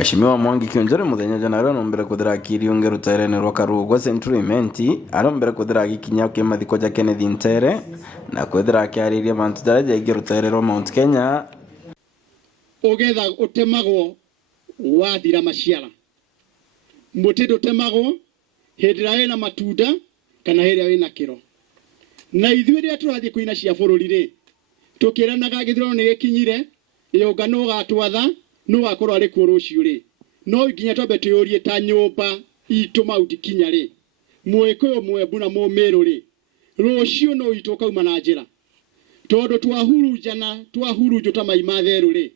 Mheshimiwa Mwangi Kionjore muthenya jana rero nombere kuthira kirio ngeruterene rwa Karugwa Central Imenti arombere kuthira gikinya ke mathiko ja Kennedy Ntere na kuthira kiariria bantu jara jaige ruterero Mount Kenya ogetha utemagwo wathira maciara mutindo temagwo hindira wina matunda kana hindira wina kiro na ithuĩ rĩa tũrathiĩ kuina cia bũrũri rĩ tukiranaga githurano nĩ gĩkinyire ĩonga no gatwatha no gakorwo arĩ kuo rũciũ rĩ no nginya twambe twĩyũrie ta nyũmba itũ Mount Kenya rĩ Mũgĩkũyũ Mũembu na Mũmĩrũ rĩ rũciũ no itũ kauma na njĩra tondũ twahurunjana ta mai matherũ rĩ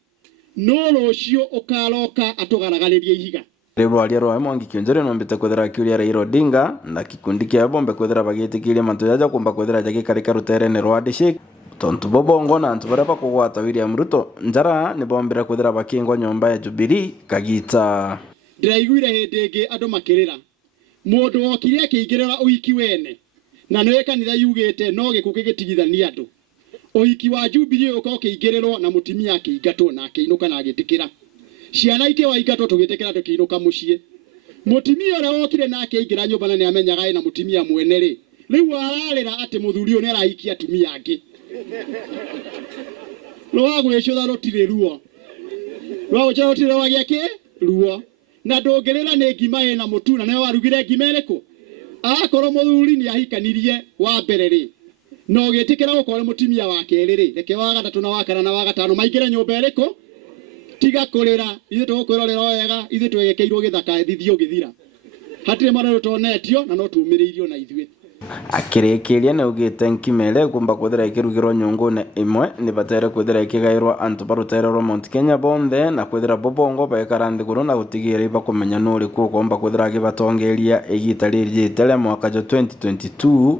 no rũciũ ũkaroka atũgaragaririe ihiga Rĩrwaria rwa Mwangi Kionjore nombete kuthira kiuria Raila Odinga na gikundi kia bombe kuthira bagĩtĩkĩria mantu jaja kumba kuthira jagikarika ruterene rwa Ndishik tontu bobongo na antu baria bakugwata William Ruto njara ni bombere kuthira bakingwa nyomba ya Jubilee Kagita ndiraiguire hindi ĩngĩ andũ makĩrĩra mũndũ wokire akĩingĩrĩra ũhiki wene na nĩ kanitha yugĩte no gĩkuũ gĩtigithania andũ ũhiki wa Jubilee ũkao kĩingĩrĩrwo na mũtimia akĩingatwo na akĩinũka na agĩtĩkĩra ciana ike waingatwo tũgĩtĩkĩra tũkĩinũka mũciĩ mũtimia ũrĩa wokire na akĩingĩra nyũmba na nĩ amenyaga na mũtimia mwene rĩ rĩu ararĩra atĩ mũthuri ũyũ nĩ arahikia atumia angĩ rwagwĩcũtha rũtirĩ ruo rwagwĩcũtha rũtirĩ rwagĩa kĩ ruo na ndũngĩrĩra nĩ ngima ĩna mũtu na nĩwe warugire ngima ĩrĩkũ akorwo mũthuri nĩ ahikanirie wa mbere rĩ no gĩtĩkĩra gũkorwo mũtimia wa kerĩ rĩ reke wa gatatũ na wa kana na wa gatano maingĩre nyũmba ĩrĩkũ tiga kũrĩra ithuĩ tũgũkwĩrorera wega ithuĩ twegekeirwo gĩthaka thithio gĩthira hatirĩ marũrũ tonetio na no tumĩrĩirio na ithuĩ akĩrĩkĩria nĩ ugĩte nkimere kumba kuthira ikirugirwo nyũngũne imwe nĩ batere kuthira ikigairwo antu baruterero Mount Kenya bonthe na kuthira bobongo baikara nthiguru na gũtigĩrĩra bakumenya nũ ũrĩkũ komba kuthira gibatongeria igita rĩrĩte rĩa mwaka 2022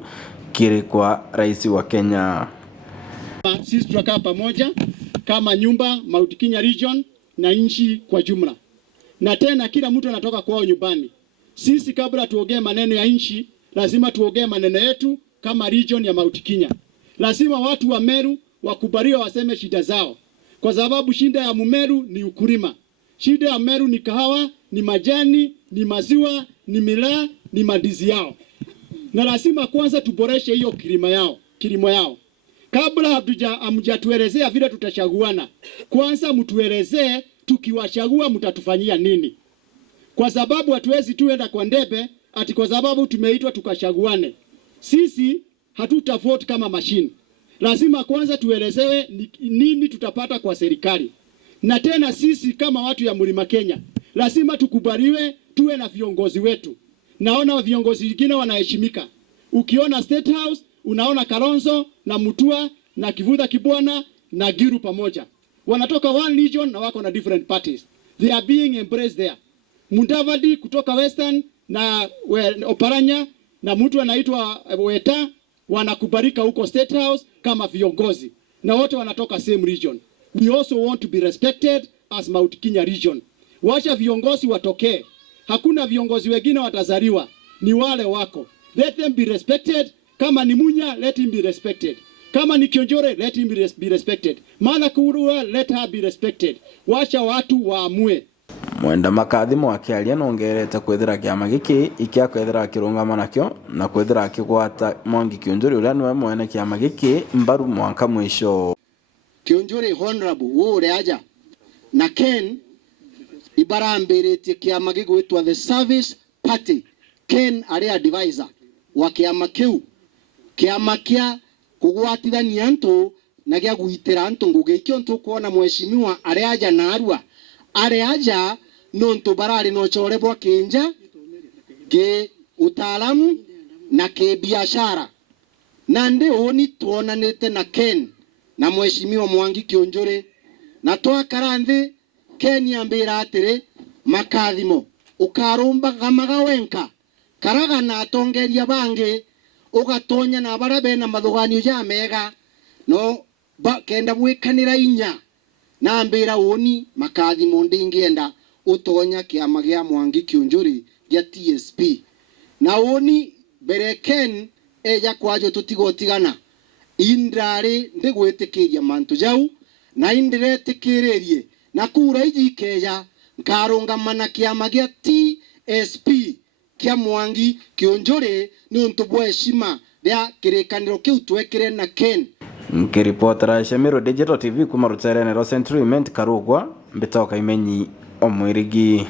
kiri kwa rais wa Kenya. Sisi tutakaa pamoja kama nyumba Mount Kenya region na nchi kwa jumla. Na tena kila mtu anatoka kwao nyumbani. Sisi kabla tuongee maneno ya nchi, lazima tuongee maneno yetu kama region ya Mount Kenya. Lazima watu wa Meru wakubaliwe waseme shida zao. Kwa sababu shida ya Mumeru ni ukulima. Shida ya Meru ni kahawa, ni majani, ni maziwa, ni miraa, ni mandizi yao. Na lazima kwanza tuboreshe hiyo kilimo yao. Kabla hamjatuelezea vile tutachaguana, kwanza mtuelezee tukiwachagua mtatufanyia nini. Kwa sababu hatuwezi tuenda kwa ndebe ati kwa sababu tumeitwa tukachaguane. Sisi hatuta vote kama machine. Lazima kwanza tuelezewe nini tutapata kwa serikali. Na tena sisi kama watu ya Mlima Kenya, lazima tukubaliwe tuwe na viongozi wetu. Naona viongozi wengine wanaheshimika. Ukiona State House unaona Kalonzo na Mutua na Kivutha Kibwana na Giru pamoja. Wanatoka one region na wako na different parties. They are being embraced there. Mudavadi kutoka Western na Oparanya na mtu anaitwa Weta wanakubalika huko State House kama viongozi. Na wote wanatoka same region. We also want to be respected as Mount Kenya region. Wacha viongozi watokee. Hakuna viongozi wengine watazaliwa. Ni wale wako. Let them be respected. Kama ni Munya, let him be respected. Kama ni Kionjore, let him be respected. Martha Karua, let her be respected. Wacha watu waamue. Mwenda Makathimo akiaria nongerete kwithira kiama giki ikia kwithira kirungama nakyo na kwithira kigwata Mwangi Kionjore uria niwe mwene kiama giki mbaru mwaka mwisho. Kionjore honorable wore aja na Ken ibaramberetie kiama gigwitwa the Service Party. Ken ari advisor wa kiama kiu kiama kia kugwatithania antu na gya guitira antu ngugikyo ntu kuona mheshimiwa ari aja na arua ari aja nontu barari no chore bwa kinja ge utaalamu na ke biashara na ndi oni tuonanite na Ken na mheshimiwa Mwangi Kionjore na twakara nthi Ken yambira atiri Makathimo ukarumba gamaga wenka karaga na atongeria bange ugatonya na barabe na mathuganio ja mega no kenda bwikanira inya na mbira woni Makathimo ndingienda utonya kiama gya Mwangi Kionjore gya TSP na woni bere Ken eja kwajo tutigotigana indrare ndigwitikiria mantu jau na indiretikiririe na kura iji keja nkarungamana kiama gia TSP kia Mwangi Kionjore ni untu bwa heshima ria kirikaniro kiu twekire na Ken. Nkiripotera Shamiro Digital TV kuma ruterene ro Central Event Karugwa mbitoka imenyi omwirigi.